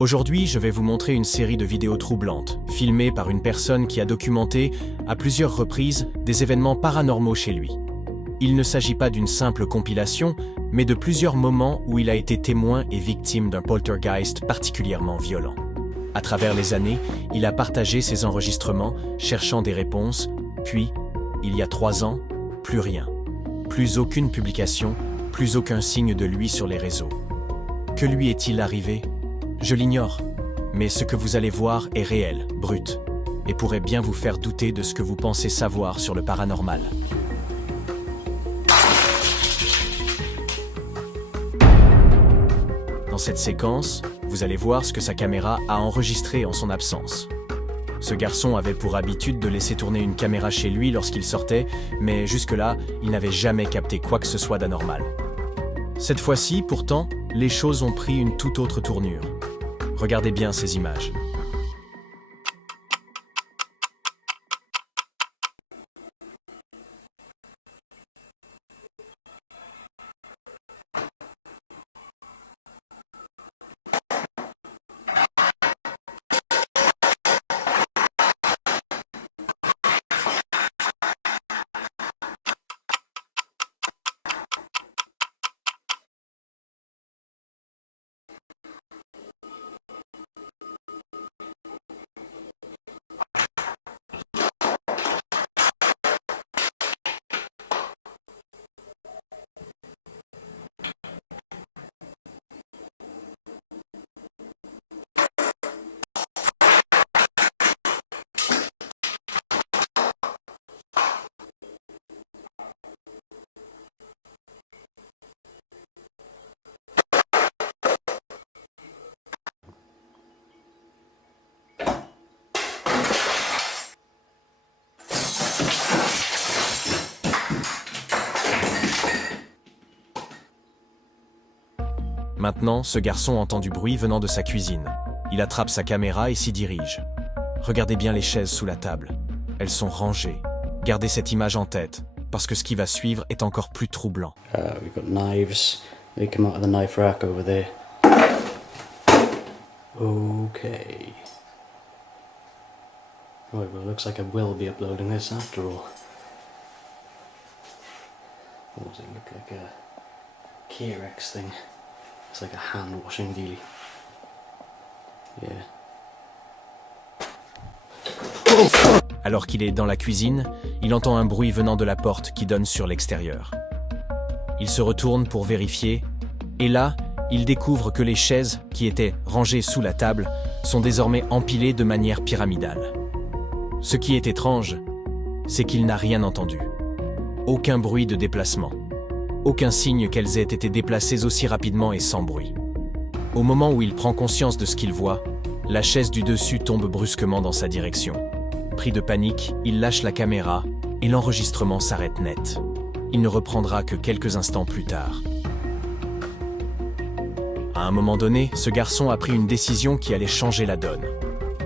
Aujourd'hui, je vais vous montrer une série de vidéos troublantes, filmées par une personne qui a documenté, à plusieurs reprises, des événements paranormaux chez lui. Il ne s'agit pas d'une simple compilation, mais de plusieurs moments où il a été témoin et victime d'un poltergeist particulièrement violent. À travers les années, il a partagé ses enregistrements, cherchant des réponses, puis, il y a 3 ans, plus rien. Plus aucune publication, plus aucun signe de lui sur les réseaux. Que lui est-il arrivé ? Je l'ignore, mais ce que vous allez voir est réel, brut, et pourrait bien vous faire douter de ce que vous pensez savoir sur le paranormal. Dans cette séquence, vous allez voir ce que sa caméra a enregistré en son absence. Ce garçon avait pour habitude de laisser tourner une caméra chez lui lorsqu'il sortait, mais jusque-là, il n'avait jamais capté quoi que ce soit d'anormal. Cette fois-ci, pourtant, les choses ont pris une toute autre tournure. Regardez bien ces images. Maintenant, ce garçon entend du bruit venant de sa cuisine. Il attrape sa caméra et s'y dirige. Regardez bien les chaises sous la table. Elles sont rangées. Gardez cette image en tête, parce que ce qui va suivre est encore plus troublant. We've got knives. They come out of the knife rack over there. Okay. Right, well, it looks like I will be uploading this after all. What does it look like? A Carex thing. It's like a hand washing dealie. Yeah. Alors qu'il est dans la cuisine, il entend un bruit venant de la porte qui donne sur l'extérieur. Il se retourne pour vérifier, et là, il découvre que les chaises, qui étaient rangées sous la table, sont désormais empilées de manière pyramidale. Ce qui est étrange, c'est qu'il n'a rien entendu. Aucun bruit de déplacement. Aucun signe qu'elles aient été déplacées aussi rapidement et sans bruit. Au moment où il prend conscience de ce qu'il voit, la chaise du dessus tombe brusquement dans sa direction. Pris de panique, il lâche la caméra et l'enregistrement s'arrête net. Il ne reprendra que quelques instants plus tard. À un moment donné, ce garçon a pris une décision qui allait changer la donne.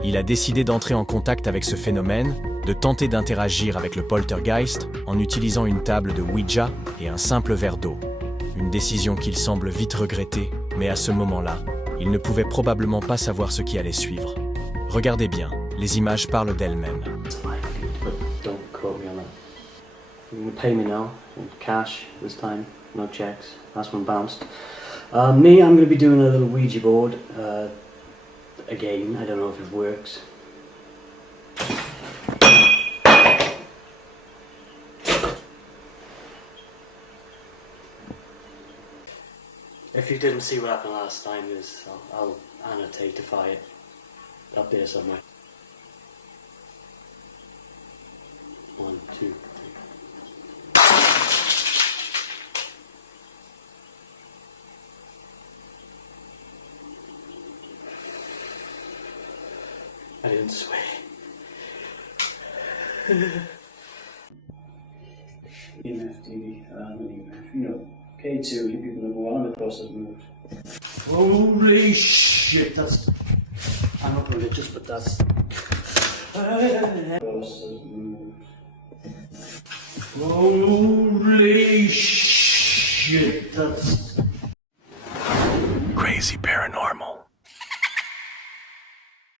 Il a décidé d'entrer en contact avec ce phénomène, de tenter d'interagir avec le poltergeist en utilisant une table de Ouija et un simple verre d'eau. Une décision qu'il semble vite regretter, mais à ce moment-là, il ne pouvait probablement pas savoir ce qui allait suivre. Regardez bien, les images parlent d'elles-mêmes. Don't quote me on that. You're gonna pay me now in cash this time, no checks. Last one bounced. Me, I'm gonna be doing a little Ouija board. Again, I don't know if it works. If you didn't see what happened last time, I'll annotatify it up there somewhere. 1, 2, 3. I didn't swear. EMF, K2, you people number 1 on the cross has moved. Holy shit, that's... I'm not religious, but that's... Cross has moved. Holy shit, that's...